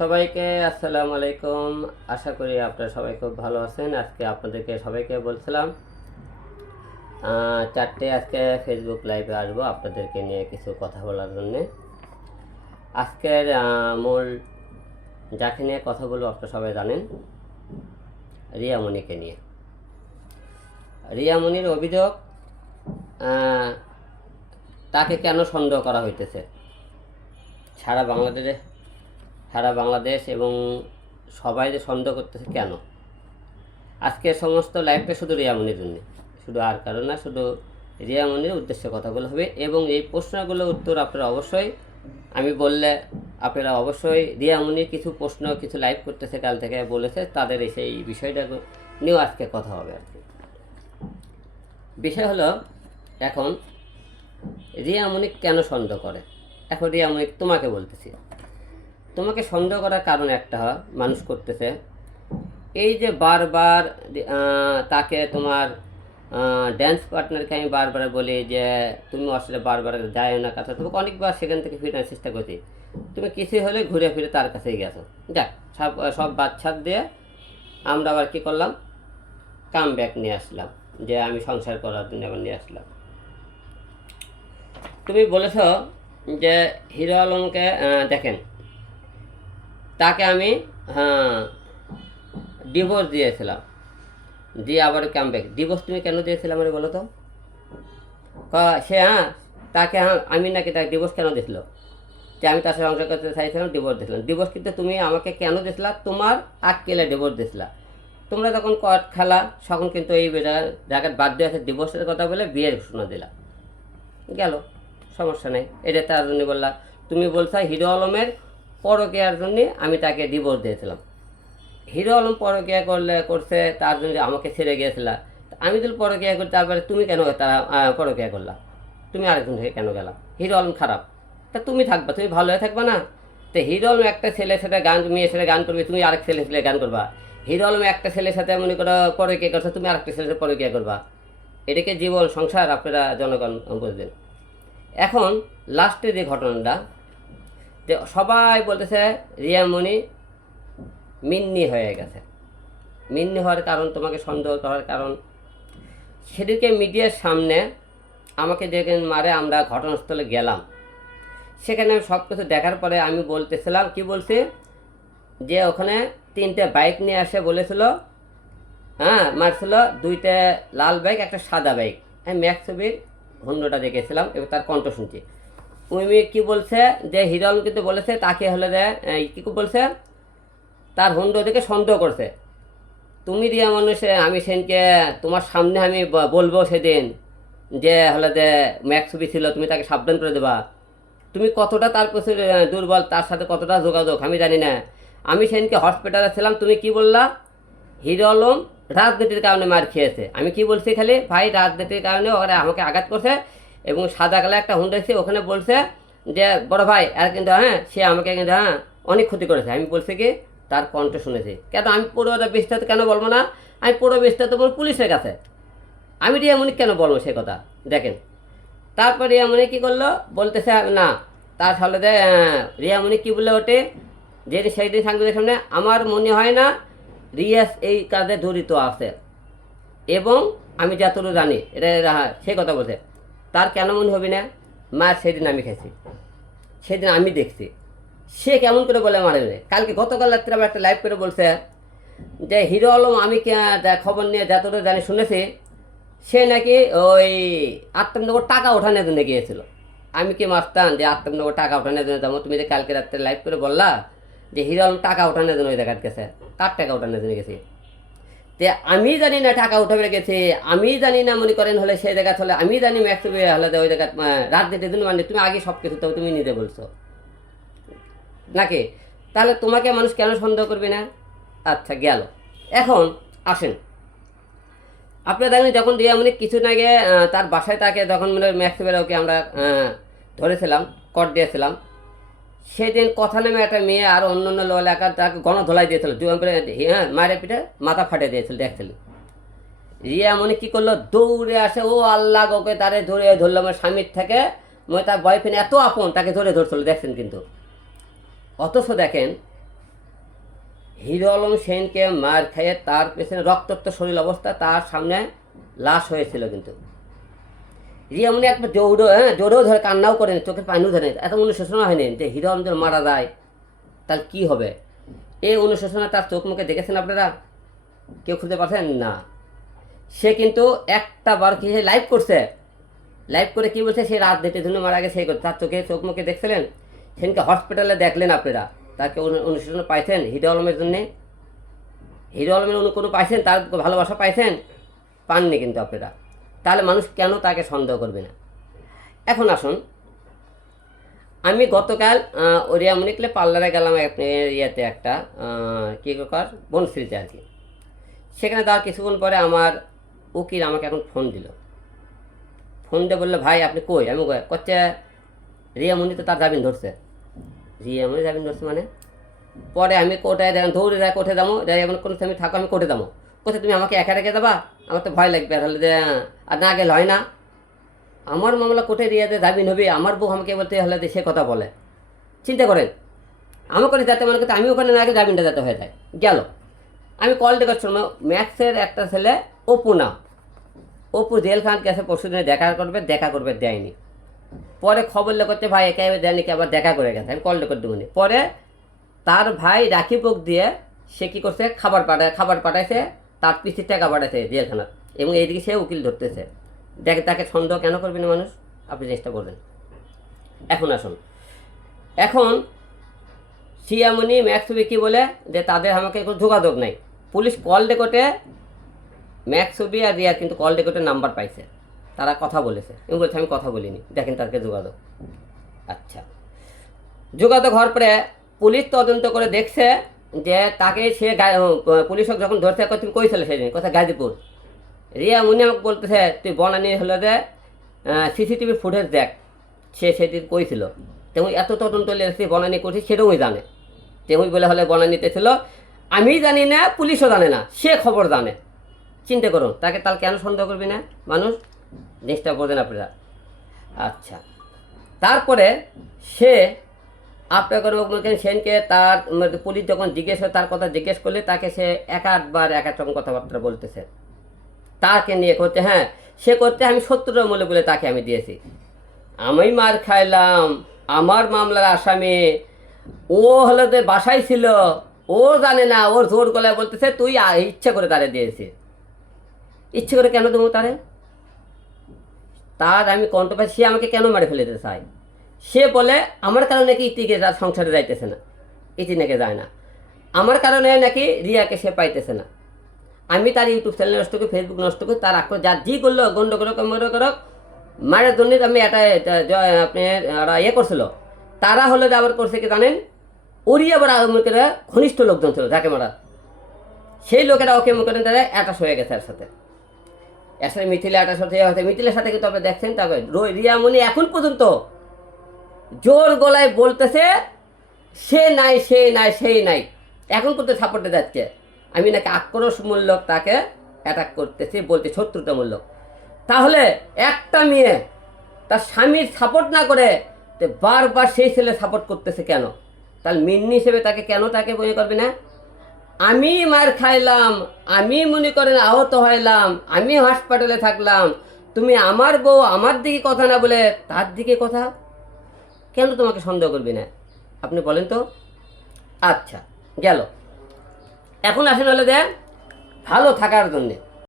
সবাইকে আসসালামু আলাইকুম। আশা করি আপনারা সবাই খুব ভালো আছেন। আজকে আপনাদেরকে সবাইকে বলছিলাম চারটে আজকে ফেসবুক লাইভে আসব আপনাদেরকে নিয়ে কিছু কথা বলার জন্যে। আজকের মূল যাকে নিয়ে কথা বলব আপনারা সবাই জানেন রিয়ামণিকে নিয়ে। রিয়ামণির অভিযোগ তাকে কেন সন্দেহ করা হইতেছে? সারা বাংলাদেশে সারা বাংলাদেশ এবং সবাই যে সন্দেহ করতেছে কেন? আজকে সমস্ত লাইভটা শুধু রিয়ামনির জন্য। শুধু আর কারণ না, শুধু রিয়ামনির উদ্দেশ্যে কথাগুলো হবে এবং এই প্রশ্নগুলোর উত্তর আপনারা অবশ্যই, আমি বললে আপনারা অবশ্যই রিয়ামনির কিছু প্রশ্ন, কিছু লাইভ করতেছে কাল থেকে বলেছে, তাদের এই সেই বিষয়টা নিয়েও আজকে কথা হবে আর কি। বিষয় হলো, এখন রিয়ামনিক কেন সন্দেহ করে? এখন রিয়ামনিক তোমাকে বলতেছি। তোমাকে সন্দেহ করার কারণ একটা হয় মানুষ করতেছে। এই যে বারবার তাকে তোমার ড্যান্স পার্টনারকে আমি বারবার বলি যে, তুমি সাথে বারবার যায় না কথা তোমাকে অনেকবার সেখান থেকে ফিরানোর চেষ্টা করছি। তুমি কিছুই হলে ঘুরে ফিরে তার কাছেই গেছো। যাক, সব সব বাচ্চা দিয়ে আমরা আবার কী করলাম? কাম ব্যাক নিয়ে আসলাম, যে আমি সংসার করার জন্য আবার নিয়ে আসলাম। তুমি বলেছ যে হিরো আলমকে দেখেন তাকে আমি হ্যাঁ ডিভোর্স দিয়েছিলাম। দিয়ে আবার কামব্যাক ডিভোর্স তুমি কেন দিয়েছিলে আমার বলো তো? সে হ্যাঁ তাকে হ্যাঁ আমি নাকি তাকে ডিভোর্স কেন দিছিল? যে আমি তার সাথে সংসার করতে চাইছিলাম ডিভোর্স দিয়েছিলাম। ডিভোর্স কিন্তু তুমি আমাকে কেন দিয়েছিলা? তোমার আটকেলে ডিভোর্স দিয়েছিলা। তোমরা যখন কট খেলা, তখন কিন্তু এই জায়গায় বাদ দিয়ে আছে ডিভোর্সের কথা বলে বিয়ের ঘোষণা দিলা। গেল, সমস্যা নেই। এটা তার জন্য বললা। তুমি বলছো হিরো আলমের পরকিয়ার জন্যে আমি তাকে ডিভোর্স দিয়েছিলাম। হিরো আলম পরকিয়া করলে, করছে, তার জন্য আমাকে ছেড়ে গিয়েছিলা। আমি যদি পরকিয়া করি, তারপরে তুমি কেন তারা পরকিয়া করলা? তুমি আরেকজন থেকে কেন গেলা? হিরো আলম খারাপ। তা তুমি থাকবা, তুমি ভালো হয়ে থাকবা না? তো হিরো আলম একটা ছেলের সাথে গান, মেয়ের সাথে গান করবে, তুমি আরেক ছেলের ছেলে গান করবা। হিরো আলম একটা ছেলের সাথে মনে করো পরকিয়া করছ, তুমি আরেকটা ছেলের সাথে পরকিয়া করবা। এটাকে জীবন, সংসার? আপনারা জনগণ বুঝবেন এখন লাস্টে যে ঘটনাটা যে সবাই বলতেছে রিয়ামণি মিন্নি হয়ে গেছে। মিন্নি হওয়ার কারণ, তোমাকে সন্দেহ করার কারণ। সেদিকে মিডিয়ার সামনে আমাকে যেখানে মারে, আমরা ঘটনাস্থলে গেলাম। সেখানে সব কিছু দেখার পরে আমি বলতেছিলাম, কি বলছি? যে ওখানে তিনটে বাইক নিয়ে আসে বলেছিল হ্যাঁ মারছিল। দুইটা লাল বাইক, একটা সাদা বাইক। আমি ম্যাক্স ছবির হুন্ডোটা দেখেছিলাম এবং তার কণ্ঠ শুনছি। উনি কি বলছে? যে হিরো কিন্তু বলেছে, তাকে হলে যে কি কি বলছে? তার হুন্ডো দেখে সন্দেহ করছে। তুমি দিয়া মানুষে আমি সেনকে, তোমার সামনে আমি বলব সেদিন যে, হলে যে, ম্যাক্স ছবি ছিল, তুমি তাকে সাবধান করে দেবা। তুমি কতটা তার কাছে দুর্বল, তার সাথে কতটা যোগাযোগ, আমি জানি না। আমি সেদিনকে হসপিটালে ছিলাম, তুমি কি বললা? হিরো আলম রাজনীতির কারণে মার খেয়েছে। আমি কি বলছি খালি? ভাই, রাজনীতির কারণে ওরা আমাকে আঘাত করছে। এবং সাদা কালা একটা হুন্ডা এসে ওখানে বলছে যে বড় ভাই আর কিন্তু হ্যাঁ সে আমাকে কিন্তু হ্যাঁ অনেক ক্ষতি করেছে। আমি বলছি কি তার কণ্ঠ শুনেছি। কেন আমি পুরো বিস্তারিত কেন বলব না? আমি পুরো বিস্তারিত বলব পুলিশের কাছে। আমি রিয়ামণি কেন বলব সে কথা? দেখেন। তারপর রিয়ামণি কী করল? বলতেছে না তার ফলে যে আহ, রিয়ামণি কী বলে ওঠে? যে সেই দিন সাংবাদিক সামনে আমার মনে হয় না রিয়াস এই কাজে জড়িত আছে। এবং আমি যতটুকু জানি এটা এটা হ্যাঁ সে কথা বলছে। তার কেন মনে হবে না? মা সেদিন আমি খেয়েছি। সেদিন আমি দেখছি। সে কেমন করে বলে মারে কালকে গতকাল রাত্রে আমার একটা লাইভ করে বলছে, যে হিরো আলম, আমি খবর নিয়ে যতটা জানি শুনেছি, সে নাকি ওই আত্মনগর টাকা ওঠানোর জন্য গিয়েছিল। আমি কি মারতাম যে আত্মনগর টাকা ওঠানোর জন্য যাব? তুমি যে কালকে রাত্রে লাইভ করে বললা যে হিরো আলম টাকা ওঠানোর জন্য ওই জায়গায় গেছে, তার টাকা ওঠানোর জন্য গেছে। যে আমি জানি না টাকা উঠাবে গেছে আমি জানি না মনে করেন হলে সেই জায়গা হলে আমি জানি ম্যাক্সিমে হলে ওই জায়গা রাজনীতির জন্য মানে তুমি আগে সব কিছু তো তুমি নিজে বলছো। নাকি? তাহলে তোমাকে মানুষ কেন সন্দেহ করবে না? আচ্ছা গেল। এখন আসেন। আপনারা দেখেন যখন রিয়ামণি কিছু আগে তার বাসায় তাকে যখন মানে ম্যাক্সিমের ওকে আমরা ধরেছিলাম কট দিয়েছিলাম সেদিন কথা নামে একটা মেয়ে আর অন্য অন্য এলাকার তাকে গণধোলাই দিয়েছিল। জুয়াম হ্যাঁ মায়ের পিঠে মাথা ফাটিয়ে দিয়েছিল, দেখছিল। রিয়া মনে কী করল? দৌড়ে আসে, ও আল্লাহ ওকে তারে ধরে ধরলো আমার স্বামীর থেকে। মানে তার বয়ফ্রেন্ড এত আপন, তাকে ধরে ধরছিল, দেখছেন কিন্তু। অথচ দেখেন, হিরো আলম সেনকে মার খেয়ে তার পেছনে রক্তাক্ত শরীর অবস্থা তার সামনে লাশ হয়েছিল কিন্তু। রিয়ামনি একবার দৌড়ো হ্যাঁ দৌড়েও ধরে কান্নাও করেন চোখের পানিও ধরে এত অনুশোচনা হয়নি যে হিরো যদি মারা যায়, তাহলে কী হবে? এই অনুশোচনা তার চোখ মুখে দেখেছেন আপনারা? কেউ খুঁজে পারছেন? না। সে কিন্তু একটা বার কি লাইভ করছে? লাইভ করে কি বলছে? সে রাত দিতে ধুনে মারা গেছে তার চোখে চোখ মুখে দেখছিলেন? সেদিনকে হসপিটালে দেখলেন আপনারা। তাকে অনু- অনুশোচনা পাইছেন হিরো আলমের জন্যে? হিরো আলমের কোনো পাইছেন? তার ভালোবাসা পাইছেন? পাননি কিন্তু আপনারা। তাহলে মানুষ কেন তাকে সন্দেহ করবে না? এখন আসুন আমি গতকাল আহ, ওরিয়া মনিকলে পার্লারে গেলাম আপনি ইয়েতে একটা কী কর? বনশ্রীতে আর কি। সেখানে তার কিছুক্ষণ পরে আমার উকিল আমাকে এখন ফোন দিল। ফোন দিয়ে বলল ভাই আপনি কই? আমি করছে রিয়ামণি তো তার জামিন ধরছে। রিয়া রিয়ামণি জামিন ধরছে মানে? পরে আমি কোর্টে দেখেন দৌড়ে যায় কোর্টে দামো যাই এমন কোনো আমি থাকো আমি কোর্টে দামো কোথায় তুমি আমাকে একা রেখে দেবা? আমার তো ভয় লাগবে, তাহলে যে আর না গেলে হয় না। আমার মামলা কোর্টে রিয়াতে জামিন হবে আমার বউ আমাকে বলতে হলে সে কথা বলে। চিন্তা করেন, আমার করে যাতে মনে করতে, আমি ওখানে না আগে জামিনটা যাতে হয়ে যায়। গেল। আমি কল দেখার সময় ম্যাথসের একটা ছেলে, অপু না অপু জেলখান গেছে পরশু দিনে দেখা করবে দেখা করবে, দেয়নি। পরে খবর করতে ভাই একে দেয়নি, কি আবার দেখা করে গেছে? আমি কল করে দেবো পরে তার ভাই রাখি পোক দিয়ে, সে কী করছে? খাবার পাঠায় খাবার পাঠাইছে তার পিছিয়ে টাকা পাঠাইছে জেলখানার এবং এইদিকে সে উকিল ধরতেছে। দেখে তাকে সন্দেহ কেন করবে না মানুষ? আপনি চেষ্টা করবেন এখন আসুন। এখন সিয়ামনি ম্যাক্সবি কি বলে যে তাদের আমাকে কোনো যোগাযোগ নাই। পুলিশ কল ডেকোটে ম্যাক্সবি আর রিয়ার কিন্তু কল ডেকোটে নাম্বার পাইছে। তারা কথা বলেছে। এবং বলছে, আমি কথা বলিনি। দেখেন তাদেরকে যোগাযোগ। আচ্ছা। যোগাযোগ হওয়ার পরে পুলিশ তদন্ত করে দেখছে যে তাকে সে পুলিশ যখন ধরছে, কয়, তুমি কইছিল সেদিন? কোথায় গাজীপুর। রিয়া মুনি আমাকে বলতেছে, তুই বনানি হলে যে সিসিটিভি ফুটেজ দেখ, সে সেদিন কইছিল তেমন এত তদন্ত লেগেছে বনানি করছি সেটাও জানে। তেমন বলে হলে বনানিতে ছিল। আমি জানি না, পুলিশও জানে না, সে খবর জানে। চিন্তা করুন, তাকে তাহলে কেন সন্দেহ করবি না, মানুষ? জিনিসটা বোঝেন আপনারা। আচ্ছা। তারপরে সে কোনো সেনকে তার মানে পুলিশ যখন জিজ্ঞেস হয় তার কথা জিজ্ঞেস করলে তাকে সে এক আধবার এক এক রকম কথাবার্তা বলতেছে। তাকে নিয়ে করতে হ্যাঁ সে করতে আমি সত্তর মূল্য বলে তাকে আমি দিয়েছি। আমি মার খাইলাম, আমার মামলার আসামি, ও হলো যে বাসায় ছিল, ও জানে না, ওর জোর গলায় বলতেছে, তুই ইচ্ছে করে তারে দিয়েছিস ইচ্ছে করে কেন দেবো তারে? তার আমি কণ্ঠ সে আমাকে কেন মারে ফেলে দিতে চায়? সে বলে, আমার কারণে কি ইতিকে তার সংসারে যাইতেছে না? ইতি নাকি যায় না। আমার কারণে নাকি রিয়াকে সে পাইতেছে না। আমি তার ইউটিউব চ্যানেল নষ্ট করি ফেসবুক নষ্ট করি, তার আক্রোশ যা জি করল, গন্ড করো মরে করো মায়ের জন্য আমি এটা আপনি ইয়ে করছিল। তারা হলে আবার করছে কি জানেন? ওরই আবার মুখে ঘনিষ্ঠ লোকজন ছিল, যাকে মারা। সেই লোকেরা ওকে মনে মুখে তারা অ্যাটাচ হয়ে গেছে এর সাথে। এর সাথে মিথিলা অ্যাটাচ হতে, মিথিলের সাথে কিন্তু আপনি দেখছেন, তারপরে রিয়ামণি এখন পর্যন্ত জোর গলায় বলতেছে, সে নাই সে নাই সেই নাই। এখন পর্যন্ত সাপোর্টে যাচ্ছে? আমি নাকি আক্রোশমূলক তাকে অ্যাটাক করতেছি, বলতে শত্রুতামূলক। তাহলে একটা মেয়ে তার স্বামীর সাপোর্ট না করে বারবার সেই ছেলে সাপোর্ট করতেছে কেন? তাহলে মিন্নি হিসেবে তাকে কেন তাকে মনে করবে না? আমি মার খাইলাম, আমি মনে করেন আহত হইলাম, আমি হাসপাতালে থাকলাম। তুমি আমার বউ, আমার দিকে কথা না বলে তার দিকে কথা? কেন তোমাকে সন্দেহ করবি না। আপনি বলেন তো? আচ্ছা গেল। এখন আসেন হলে দেন ভালো থাকার জন্যে।